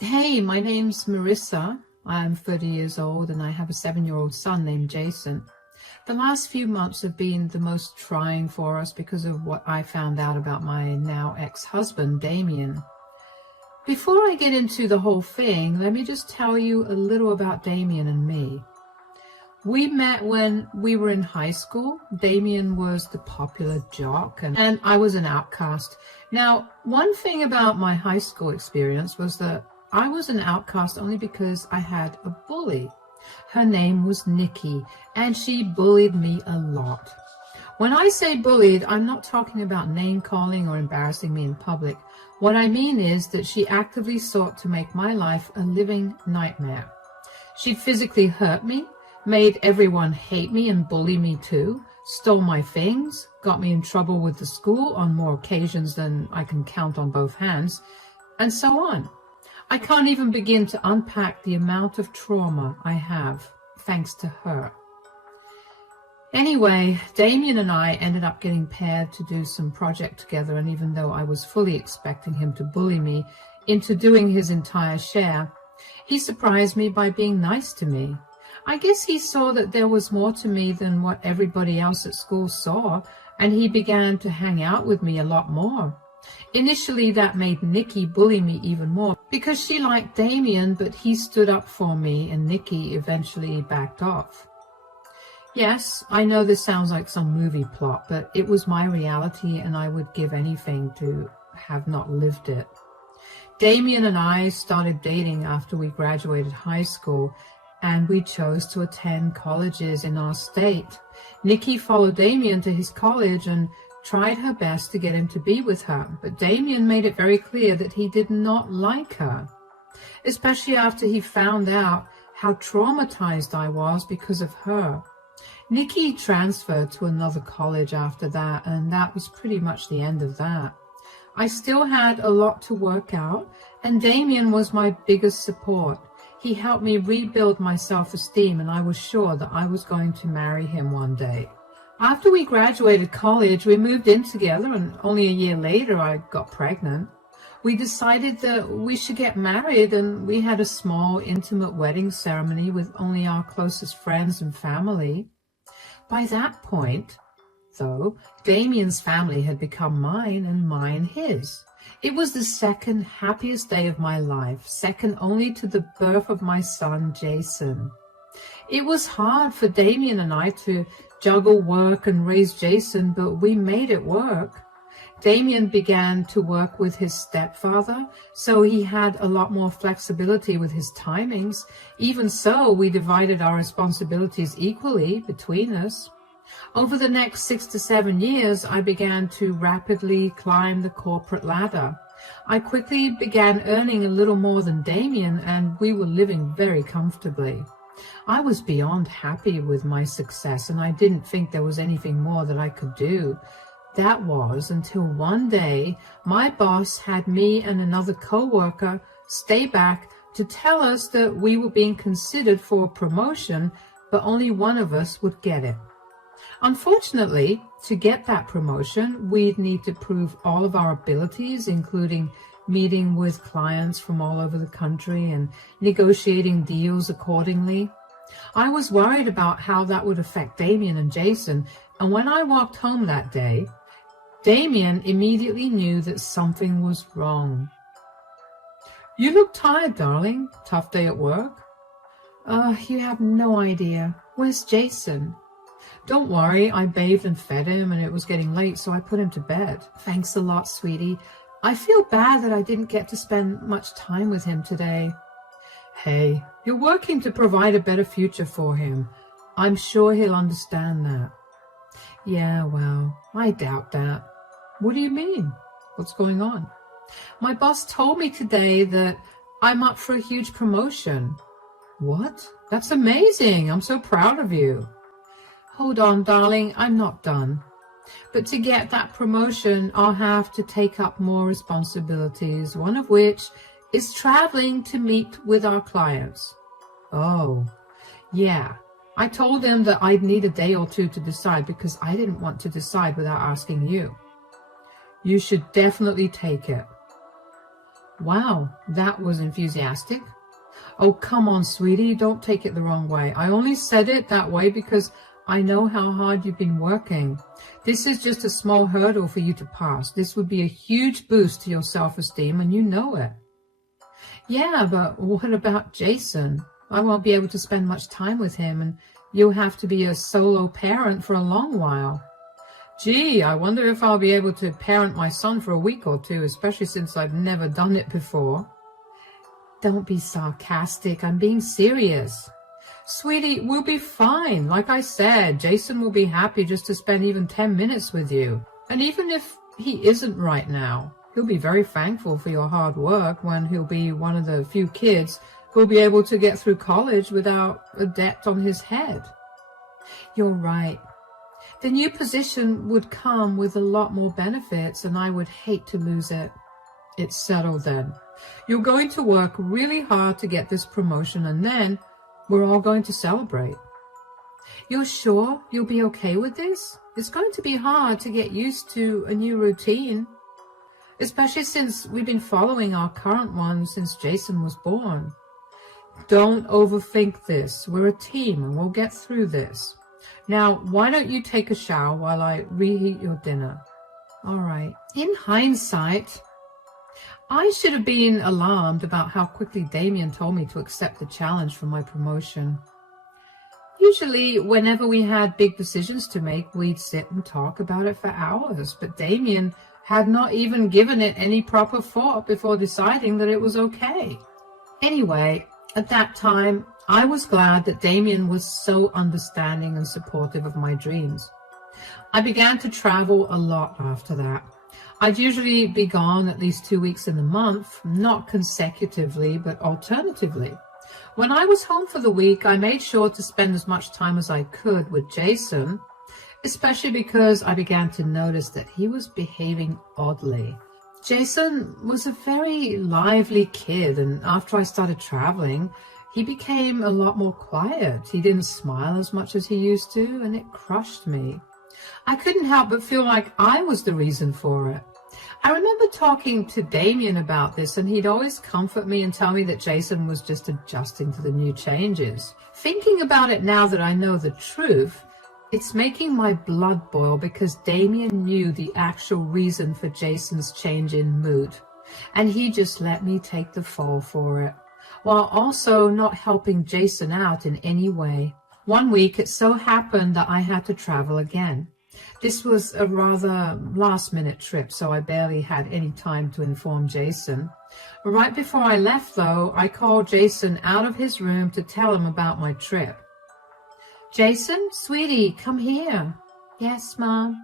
Hey, my name's Marissa. I'm 30 years old and I have a 7-year-old son named Jason. The last few months have been the most trying for us because of what I found out about my now ex-husband, Damien. Before I get into the whole thing, let me just tell you a little about Damien and me. We met when we were in high school. Damien was the popular jock and I was an outcast. Now, one thing about my high school experience was that I was an outcast only because I had a bully. Her name was Nikki, and she bullied me a lot. When I say bullied, I'm not talking about name-calling or embarrassing me in public. What I mean is that she actively sought to make my life a living nightmare. She physically hurt me, made everyone hate me and bully me too, stole my things, got me in trouble with the school on more occasions than I can count on both hands, and so on. I can't even begin to unpack the amount of trauma I have thanks to her. Anyway, Damien and I ended up getting paired to do some project together, and even though I was fully expecting him to bully me into doing his entire share, he surprised me by being nice to me. I guess he saw that there was more to me than what everybody else at school saw, and he began to hang out with me a lot more. Initially, that made Nikki bully me even more because she liked Damien, but he stood up for me and Nikki eventually backed off. Yes, I know this sounds like some movie plot, but it was my reality and I would give anything to have not lived it. Damien and I started dating after we graduated high school, and we chose to attend colleges in our state. Nikki followed Damien to his college and tried her best to get him to be with her, but Damien made it very clear that he did not like her, especially after he found out how traumatized I was because of her. Nikki transferred to another college after that, and that was pretty much the end of that. I still had a lot to work out, and Damien was my biggest support. He helped me rebuild my self-esteem, and I was sure that I was going to marry him one day. After we graduated college, we moved in together, and only a year later I got pregnant. We decided that we should get married, and we had a small, intimate wedding ceremony with only our closest friends and family. By that point, though, Damien's family had become mine and mine his. It was the second happiest day of my life, second only to the birth of my son, Jason. It was hard for Damien and I to juggle work and raise Jason, but we made it work. Damien began to work with his stepfather, so he had a lot more flexibility with his timings. Even so, we divided our responsibilities equally between us. Over the next 6 to 7 years, I began to rapidly climb the corporate ladder. I quickly began earning a little more than Damien, and we were living very comfortably. I was beyond happy with my success, and I didn't think there was anything more that I could do. That was until one day my boss had me and another co-worker stay back to tell us that we were being considered for a promotion, but only one of us would get it. Unfortunately, to get that promotion, we'd need to prove all of our abilities, including meeting with clients from all over the country and negotiating deals accordingly. I was worried about how that would affect Damien and Jason, and when I walked home that day, Damien immediately knew that something was wrong. "You look tired, darling. Tough day at work?" You have no idea. Where's Jason?" "Don't worry, I bathed and fed him, and it was getting late, so I put him to bed." "Thanks a lot, sweetie. I feel bad that I didn't get to spend much time with him today." "Hey, you're working to provide a better future for him. I'm sure he'll understand that." "Yeah, well, I doubt that." "What do you mean? What's going on?" "My boss told me today that I'm up for a huge promotion." "What? That's amazing. I'm so proud of you." "Hold on, darling, I'm not done. But to get that promotion, I'll have to take up more responsibilities, one of which is traveling to meet with our clients." "Oh, yeah. I told him that I'd need a day or two to decide because I didn't want to decide without asking you." "You should definitely take it." Wow, that was enthusiastic. Oh, come on, sweetie, don't take it the wrong way. I only said it that way because I know how hard you've been working. This is just a small hurdle for you to pass. This would be a huge boost to your self-esteem, and you know it. Yeah, but what about Jason? I won't be able to spend much time with him, and you'll have to be a solo parent for a long while. Gee, I wonder if I'll be able to parent my son for a week or two, especially since I've never done it before. Don't be sarcastic. I'm being serious. Sweetie, we'll be fine. Like I said, Jason will be happy just to spend even 10 minutes with you. And even if he isn't right now, he'll be very thankful for your hard work when he'll be one of the few kids who'll be able to get through college without a debt on his head. You're right. The new position would come with a lot more benefits, and I would hate to lose it. It's settled then. You're going to work really hard to get this promotion, and then we're all going to celebrate. You're sure you'll be okay with this? It's going to be hard to get used to a new routine, especially since we've been following our current one since Jason was born. Don't overthink this. We're a team, and we'll get through this. Now, why don't you take a shower while I reheat your dinner? All right. In hindsight, I should have been alarmed about how quickly Damien told me to accept the challenge for my promotion. Usually, whenever we had big decisions to make, we'd sit and talk about it for hours, but Damien had not even given it any proper thought before deciding that it was okay. Anyway, at that time, I was glad that Damien was so understanding and supportive of my dreams. I began to travel a lot after that. I'd usually be gone at least 2 weeks in the month, not consecutively, but alternatively. When I was home for the week, I made sure to spend as much time as I could with Jason, especially because I began to notice that he was behaving oddly. Jason was a very lively kid, and after I started traveling, he became a lot more quiet. He didn't smile as much as he used to, and it crushed me. I couldn't help but feel like I was the reason for it. I remember talking to Damien about this, and he'd always comfort me and tell me that Jason was just adjusting to the new changes. Thinking about it now that I know the truth, it's making my blood boil because Damien knew the actual reason for Jason's change in mood, and he just let me take the fall for it, while also not helping Jason out in any way. One week, it so happened that I had to travel again. This was a rather last-minute trip, so I barely had any time to inform Jason. Right before I left, though, I called Jason out of his room to tell him about my trip. Jason, sweetie, come here. Yes, Mom.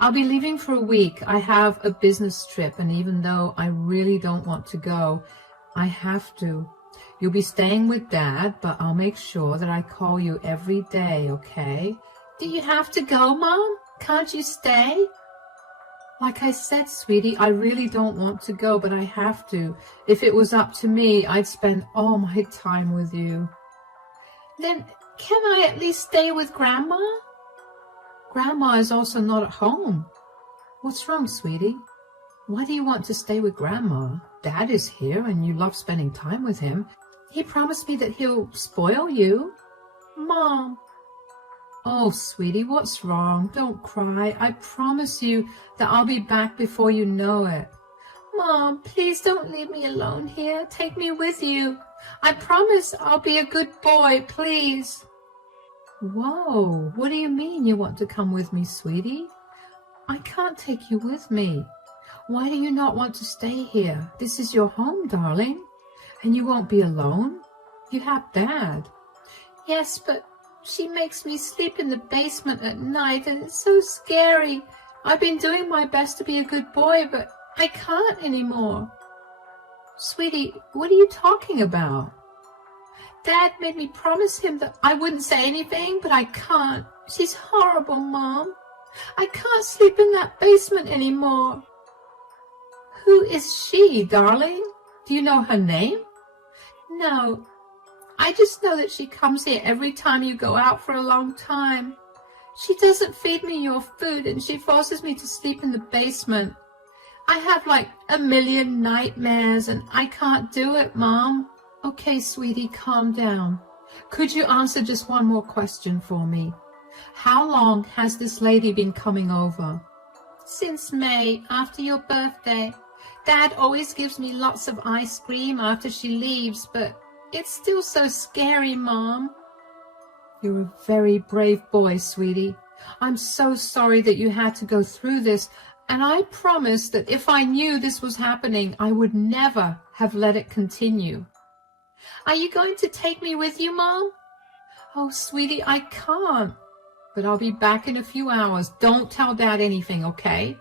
I'll be leaving for a week. I have a business trip, and even though I really don't want to go, I have to. You'll be staying with Dad, but I'll make sure that I call you every day, okay? Do you have to go, Mom? Can't you stay? Like I said, sweetie, I really don't want to go, but I have to. If it was up to me, I'd spend all my time with you. Then can I at least stay with Grandma? Grandma is also not at home. What's wrong, sweetie? Why do you want to stay with Grandma? Dad is here and you love spending time with him. He promised me that he'll spoil you. Mom. Oh, sweetie, what's wrong? Don't cry. I promise you that I'll be back before you know it. Mom, please don't leave me alone here. Take me with you. I promise I'll be a good boy, please. Whoa, what do you mean you want to come with me, sweetie? I can't take you with me. Why do you not want to stay here? This is your home, darling. And you won't be alone. You have Dad. Yes, but she makes me sleep in the basement at night, and it's so scary. I've been doing my best to be a good boy, but I can't anymore. Sweetie, what are you talking about? Dad made me promise him that I wouldn't say anything, but I can't. She's horrible, Mom. I can't sleep in that basement anymore. Who is she, darling? Do you know her name? No. I just know that she comes here every time you go out for a long time. She doesn't feed me your food, and she forces me to sleep in the basement. I have like a million nightmares and I can't do it, Mom. Okay, sweetie, calm down. Could you answer just one more question for me? How long has this lady been coming over? Since May, after your birthday. Dad always gives me lots of ice cream after she leaves, but it's still so scary, Mom. You're a very brave boy, sweetie. I'm so sorry that you had to go through this, and I promise that if I knew this was happening, I would never have let it continue. Are you going to take me with you, Mom? Oh, sweetie, I can't. But I'll be back in a few hours. Don't tell Dad anything, okay?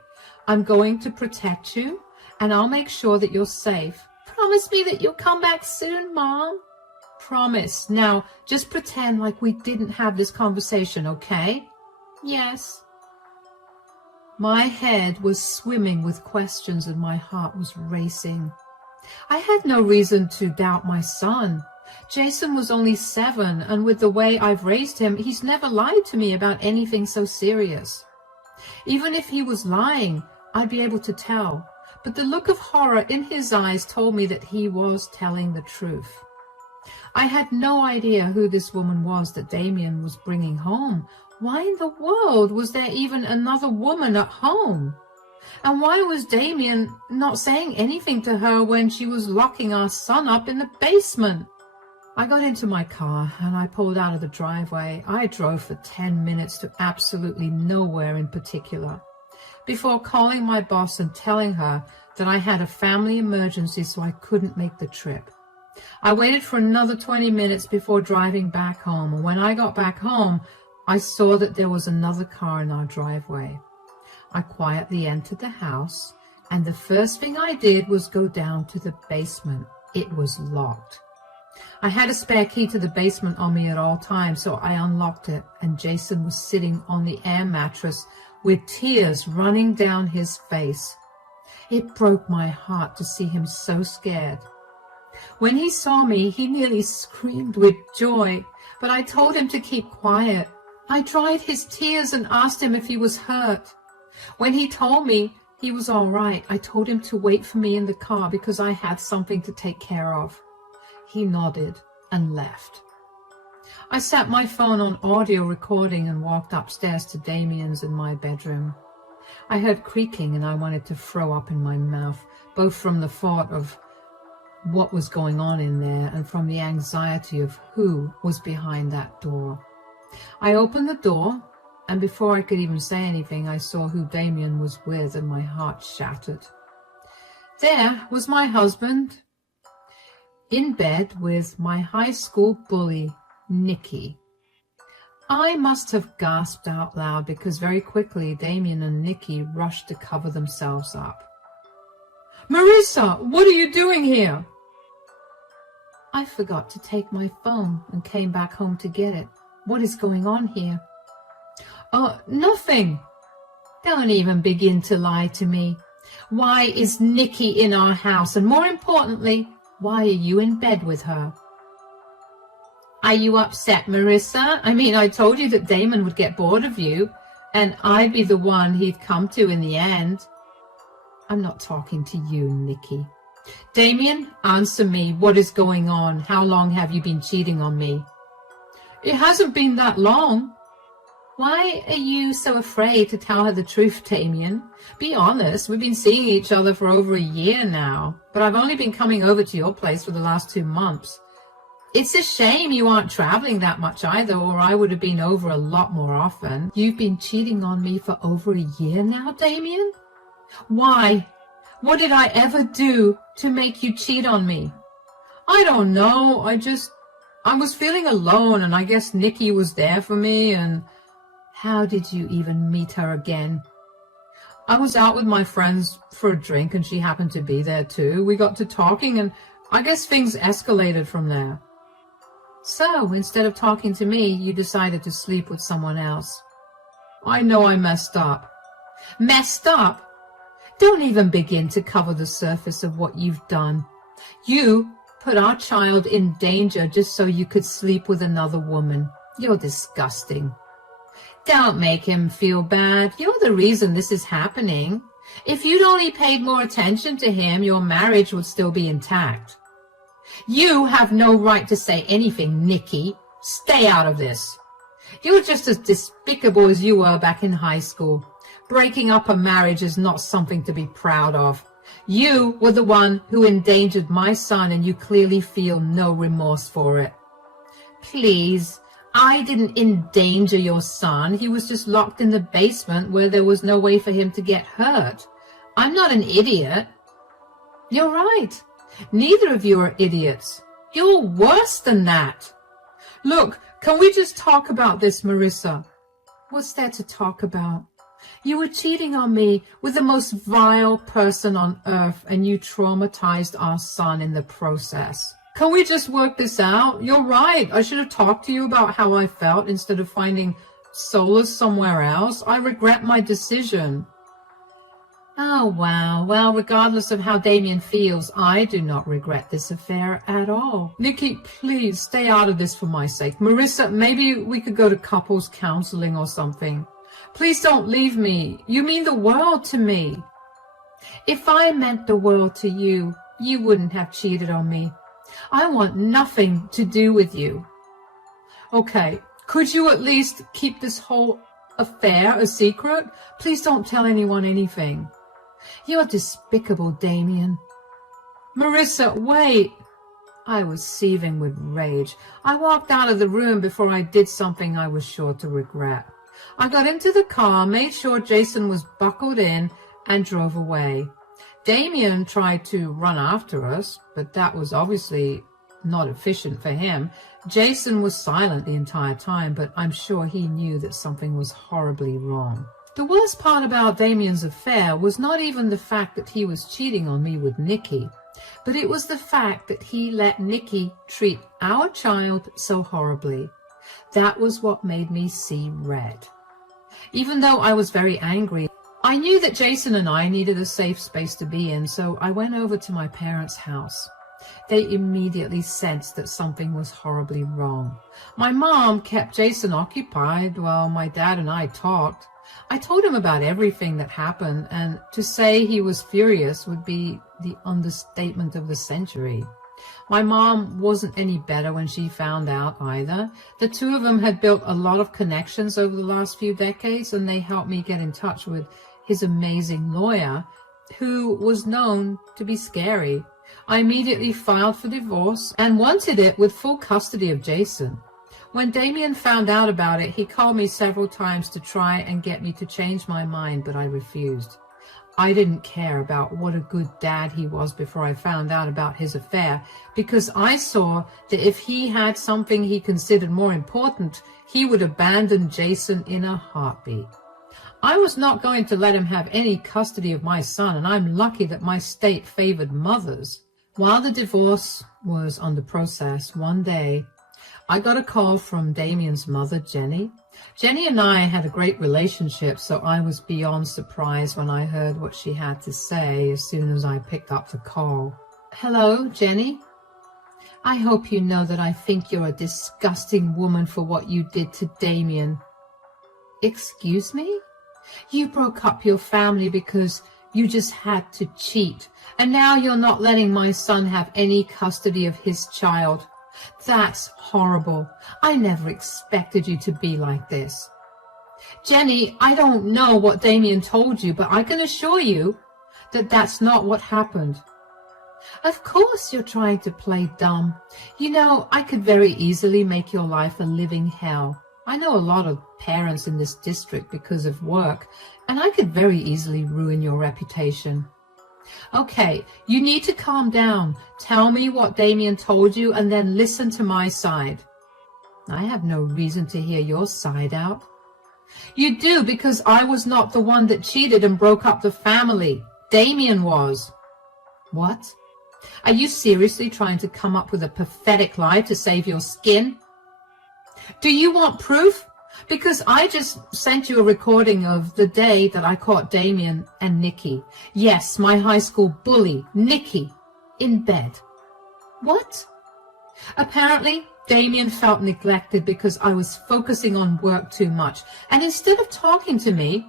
I'm going to protect you, and I'll make sure that you're safe. Promise me that you'll come back soon, Mom. Promise. Now, just pretend like we didn't have this conversation, okay? Yes. My head was swimming with questions and my heart was racing. I had no reason to doubt my son. Jason was only 7, and with the way I've raised him, he's never lied to me about anything so serious. Even if he was lying, I'd be able to tell. But the look of horror in his eyes told me that he was telling the truth. I had no idea who this woman was that Damien was bringing home. Why in the world was there even another woman at home? And why was Damien not saying anything to her when she was locking our son up in the basement? I got into my car and I pulled out of the driveway. I drove for 10 minutes to absolutely nowhere in particular, before calling my boss and telling her that I had a family emergency so I couldn't make the trip. I waited for another 20 minutes before driving back home, and when I got back home, I saw that there was another car in our driveway. I quietly entered the house, and the first thing I did was go down to the basement. It was locked. I had a spare key to the basement on me at all times, so I unlocked it, and Jason was sitting on the air mattress with tears running down his face. It broke my heart to see him so scared. When he saw me, he nearly screamed with joy, but I told him to keep quiet. I dried his tears and asked him if he was hurt. When he told me he was all right, I told him to wait for me in the car because I had something to take care of. He nodded and left. I set my phone on audio recording and walked upstairs to Damien's in my bedroom. I heard creaking and I wanted to throw up in my mouth, both from the thought of what was going on in there and from the anxiety of who was behind that door. I opened the door, and before I could even say anything, I saw who Damien was with, and my heart shattered. There was my husband, in bed with my high school bully, Nikki. I must have gasped out loud because very quickly Damien and Nikki rushed to cover themselves up. "Marissa, what are you doing here?" I forgot to take my phone and came back home to get it. What is going on here? Nothing. Don't even begin to lie to me. Why is Nikki in our house? And more importantly, why are you in bed with her? Are you upset, Marissa? I mean, I told you that Damon would get bored of you, and I'd be the one he'd come to in the end. I'm not talking to you, Nikki. Damien, answer me. What is going on? How long have you been cheating on me? It hasn't been that long. Why are you so afraid to tell her the truth, Damien? Be honest, we've been seeing each other for over a year now, but I've only been coming over to your place for the last 2 months. It's a shame you aren't traveling that much either, or I would have been over a lot more often. You've been cheating on me for over a year now, Damien? Why? What did I ever do to make you cheat on me? I don't know. I was feeling alone, and I guess Nikki was there for me, and... How did you even meet her again? I was out with my friends for a drink, and she happened to be there too. We got to talking, and I guess things escalated from there. So, instead of talking to me, you decided to sleep with someone else. I know I messed up. Messed up? Don't even begin to cover the surface of what you've done. You put our child in danger just so you could sleep with another woman. You're disgusting. Don't make him feel bad. You're the reason this is happening. If you'd only paid more attention to him, your marriage would still be intact. You have no right to say anything, Nikki. Stay out of this. You're just as despicable as you were back in high school. Breaking up a marriage is not something to be proud of. You were the one who endangered my son, and you clearly feel no remorse for it. Please, I didn't endanger your son. He was just locked in the basement where there was no way for him to get hurt. I'm not an idiot. You're right. Neither of you are idiots. You're worse than that. Look, can we just talk about this, Marissa? What's there to talk about? You were cheating on me with the most vile person on earth, and you traumatized our son in the process. Can we just work this out? You're right. I should have talked to you about how I felt instead of finding solace somewhere else. I regret my decision. Oh, wow. Well, regardless of how Damien feels, I do not regret this affair at all. Nikki, please stay out of this for my sake. Marissa, maybe we could go to couples counseling or something. Please don't leave me. You mean the world to me. If I meant the world to you, you wouldn't have cheated on me. I want nothing to do with you. Okay, could you at least keep this whole affair a secret? Please don't tell anyone anything. You're despicable, Damien. Marissa, wait. I was seething with rage. I walked out of the room before I did something I was sure to regret. I got into the car, made sure Jason was buckled in, and drove away. Damien tried to run after us, but that was obviously not efficient for him. Jason was silent the entire time, but I'm sure he knew that something was horribly wrong. The worst part about Damien's affair was not even the fact that he was cheating on me with Nikki, but it was the fact that he let Nikki treat our child so horribly. That was what made me see red. Even though I was very angry, I knew that Jason and I needed a safe space to be in, so I went over to my parents' house. They immediately sensed that something was horribly wrong. My mom kept Jason occupied while my dad and I talked. I told him about everything that happened, and to say he was furious would be the understatement of the century. My mom wasn't any better when she found out either. The two of them had built a lot of connections over the last few decades, and they helped me get in touch with his amazing lawyer, who was known to be scary. I immediately filed for divorce and wanted it with full custody of Jason. When Damien found out about it, he called me several times to try and get me to change my mind, but I refused. I didn't care about what a good dad he was before I found out about his affair, because I saw that if he had something he considered more important, he would abandon Jason in a heartbeat. I was not going to let him have any custody of my son, and I'm lucky that my state favored mothers. While the divorce was under process, one day I got a call from Damien's mother, Jenny. Jenny and I had a great relationship, so I was beyond surprised when I heard what she had to say as soon as I picked up the call. Hello, Jenny. I hope you know that I think you're a disgusting woman for what you did to Damien. Excuse me? You broke up your family because you just had to cheat, and now you're not letting my son have any custody of his child. That's horrible. I never expected you to be like this. Jenny, I don't know what Damien told you, but I can assure you that that's not what happened. Of course you're trying to play dumb. You know, I could very easily make your life a living hell. I know a lot of parents in this district because of work, and I could very easily ruin your reputation. Okay, you need to calm down. Tell me what Damien told you, and then listen to my side. I have no reason to hear your side out. You do, because I was not the one that cheated and broke up the family. Damien was. What? Are you seriously trying to come up with a pathetic lie to save your skin? Do you want proof? Because I just sent you a recording of the day that I caught Damien and Nikki. Yes, my high school bully, Nikki, in bed. What? Apparently, Damien felt neglected because I was focusing on work too much. And instead of talking to me,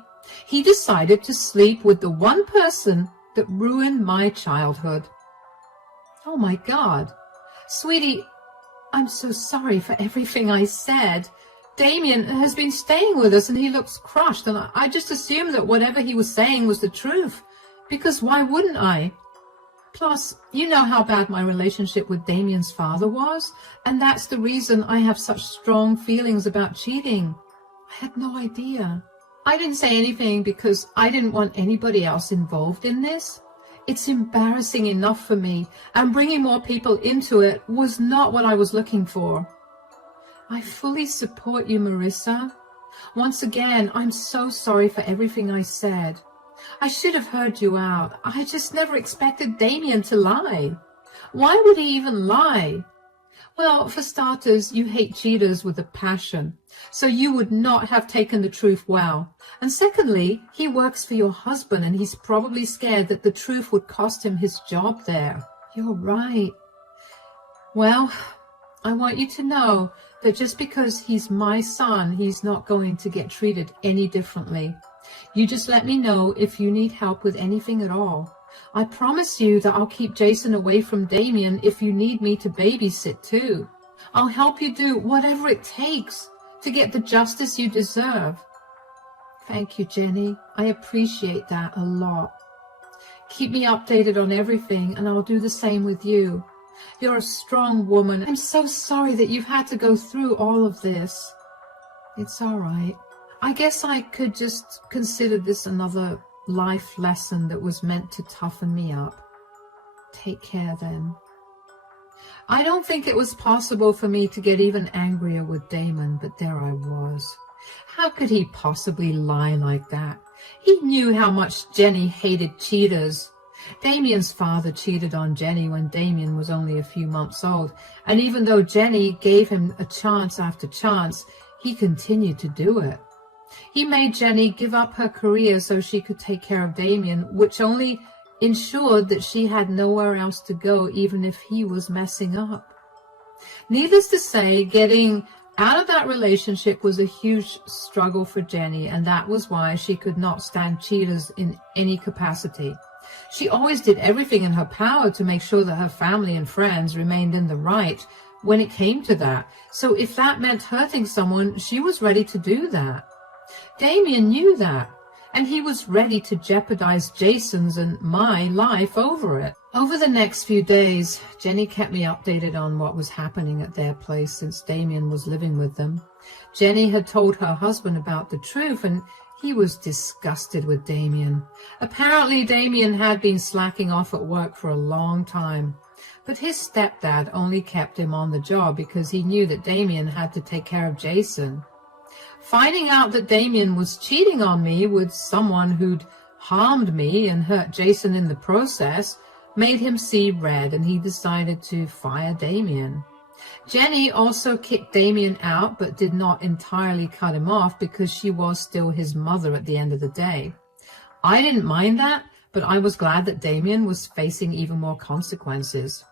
He decided to sleep with the one person that ruined my childhood. Oh my God. Sweetie, I'm so sorry for everything I said. Damien has been staying with us and he looks crushed, and I just assumed that whatever he was saying was the truth, because why wouldn't I? Plus, you know how bad my relationship with Damien's father was, and that's the reason I have such strong feelings about cheating. I had no idea. I didn't say anything because I didn't want anybody else involved in this. It's embarrassing enough for me, and bringing more people into it was not what I was looking for. I fully support you, Marissa. Once again, I'm so sorry for everything I said. I should have heard you out. I just never expected Damien to lie. Why would he even lie? Well, for starters, you hate cheaters with a passion, so you would not have taken the truth well. And secondly, he works for your husband, and he's probably scared that the truth would cost him his job there. You're right. Well, I want you to know that just because he's my son, he's not going to get treated any differently. You just let me know if you need help with anything at all. I promise you that I'll keep Jason away from Damien if you need me to babysit too. I'll help you do whatever it takes to get the justice you deserve. Thank you, Jenny. I appreciate that a lot. Keep me updated on everything, and I'll do the same with you. You're a strong woman. I'm so sorry that you've had to go through all of this. It's all right. I guess I could just consider this another life lesson that was meant to toughen me up. Take care then. I don't think it was possible for me to get even angrier with Damon, but there I was. How could he possibly lie like that? He knew how much Jenny hated cheaters. Damien's father cheated on Jenny when Damien was only a few months old, and even though Jenny gave him a chance after chance, he continued to do it. He made Jenny give up her career so she could take care of Damien, which only ensured that she had nowhere else to go even if he was messing up. Needless to say, getting out of that relationship was a huge struggle for Jenny, and that was why she could not stand cheaters in any capacity. She always did everything in her power to make sure that her family and friends remained in the right when it came to that. So if that meant hurting someone, she was ready to do that. Damien knew that, and he was ready to jeopardize Jason's and my life over it. Over the next few days, Jenny kept me updated on what was happening at their place since Damien was living with them. Jenny had told her husband about the truth, and he was disgusted with Damien. Apparently, Damien had been slacking off at work for a long time, but his stepdad only kept him on the job because he knew that Damien had to take care of Jason. Finding out that Damien was cheating on me with someone who'd harmed me and hurt Jason in the process made him see red, and he decided to fire Damien. Jenny also kicked Damien out, but did not entirely cut him off because she was still his mother at the end of the day. I didn't mind that, but I was glad that Damien was facing even more consequences.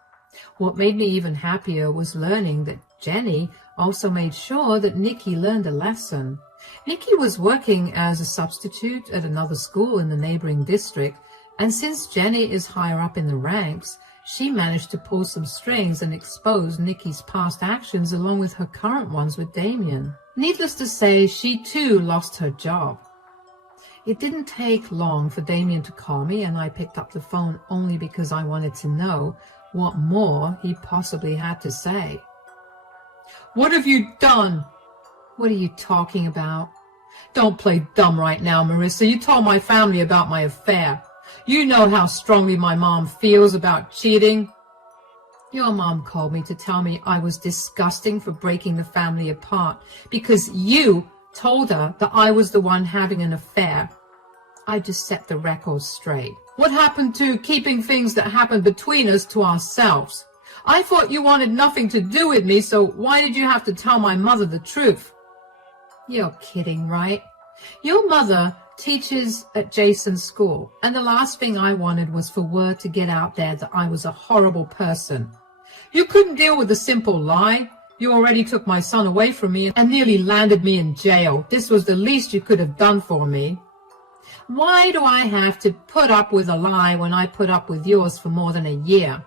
What made me even happier was learning that Jenny also made sure that Nikki learned a lesson. Nikki was working as a substitute at another school in the neighboring district, and since Jenny is higher up in the ranks, she managed to pull some strings and expose Nikki's past actions along with her current ones with Damien. Needless to say, she too lost her job. It didn't take long for Damien to call me, and I picked up the phone only because I wanted to know what more he possibly had to say. "What have you done?" "What are you talking about?" "Don't play dumb right now, Marissa. You told my family about my affair. You know how strongly my mom feels about cheating." "Your mom called me to tell me I was disgusting for breaking the family apart because you told her that I was the one having an affair." I just set the record straight. "What happened to keeping things that happened between us to ourselves? I thought you wanted nothing to do with me, so why did you have to tell my mother the truth?" "You're kidding, right? Your mother teaches at Jason's school, and the last thing I wanted was for word to get out there that I was a horrible person. You couldn't deal with a simple lie. You already took my son away from me and nearly landed me in jail. This was the least you could have done for me." Why do I have to put up with a lie when I put up with yours for more than a year?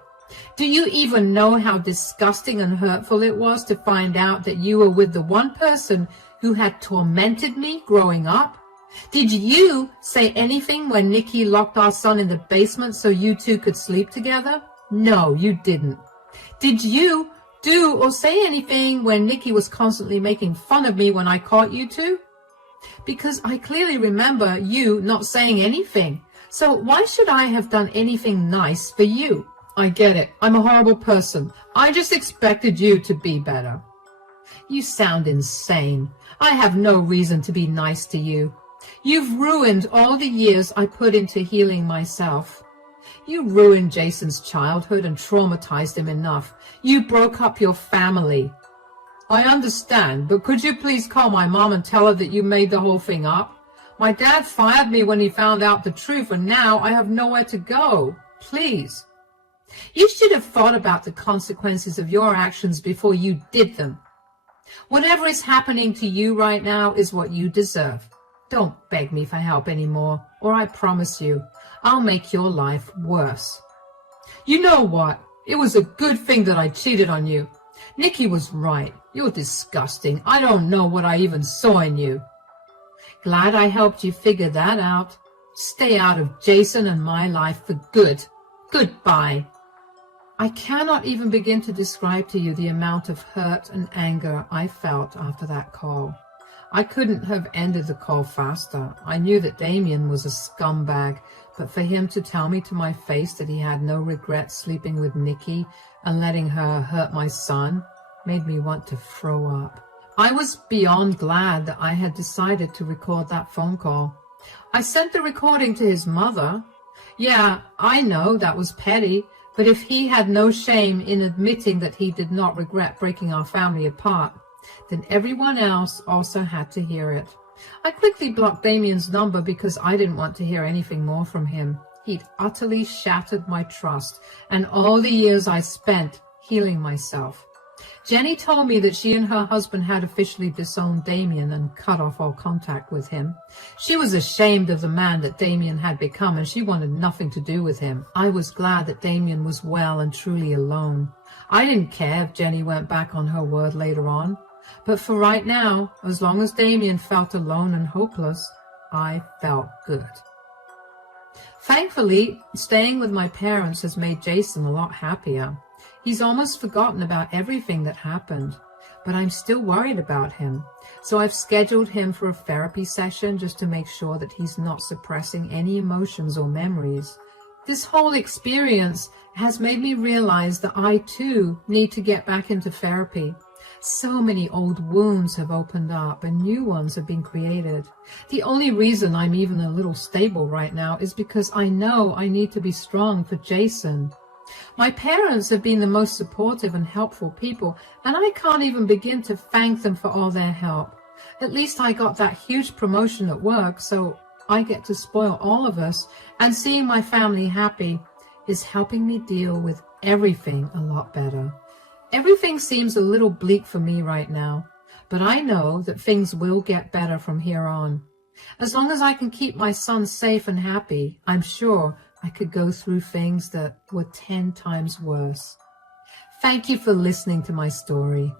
Do you even know how disgusting and hurtful it was to find out that you were with the one person who had tormented me growing up? Did you say anything when Nikki locked our son in the basement so you two could sleep together? No, you didn't. Did you do or say anything when Nikki was constantly making fun of me when I caught you two? Because I clearly remember you not saying anything. So why should I have done anything nice for you? I get it. I'm a horrible person. I just expected you to be better. You sound insane. I have no reason to be nice to you. You've ruined all the years I put into healing myself. You ruined Jason's childhood and traumatized him enough. You broke up your family. I understand, but could you please call my mom and tell her that you made the whole thing up? My dad fired me when he found out the truth, and now I have nowhere to go. Please. You should have thought about the consequences of your actions before you did them. Whatever is happening to you right now is what you deserve. Don't beg me for help anymore, or I promise you, I'll make your life worse. You know what? It was a good thing that I cheated on you. Nikki was right. You're disgusting. I don't know what I even saw in you. Glad I helped you figure that out. Stay out of Jason and my life for good. Goodbye. I cannot even begin to describe to you the amount of hurt and anger I felt after that call. I couldn't have ended the call faster. I knew that Damien was a scumbag, but for him to tell me to my face that he had no regret sleeping with Nikki and letting her hurt my son made me want to throw up. I was beyond glad that I had decided to record that phone call. I sent the recording to his mother. Yeah, I know that was petty, but if he had no shame in admitting that he did not regret breaking our family apart, then everyone else also had to hear it. I quickly blocked Damien's number because I didn't want to hear anything more from him. He'd utterly shattered my trust and all the years I spent healing myself. Jenny told me that she and her husband had officially disowned Damien and cut off all contact with him. She was ashamed of the man that Damien had become, and she wanted nothing to do with him. I was glad that Damien was well and truly alone. I didn't care if Jenny went back on her word later on. But for right now, as long as Damien felt alone and hopeless, I felt good. Thankfully, staying with my parents has made Jason a lot happier. He's almost forgotten about everything that happened, but I'm still worried about him. So I've scheduled him for a therapy session just to make sure that he's not suppressing any emotions or memories. This whole experience has made me realize that I too need to get back into therapy. So many old wounds have opened up and new ones have been created. The only reason I'm even a little stable right now is because I know I need to be strong for Jason. My parents have been the most supportive and helpful people, and I can't even begin to thank them for all their help. At least I got that huge promotion at work, so I get to spoil all of us, and seeing my family happy is helping me deal with everything a lot better. Everything seems a little bleak for me right now, but I know that things will get better from here on. As long as I can keep my son safe and happy, I'm sure I could go through things that were 10 times worse. Thank you for listening to my story.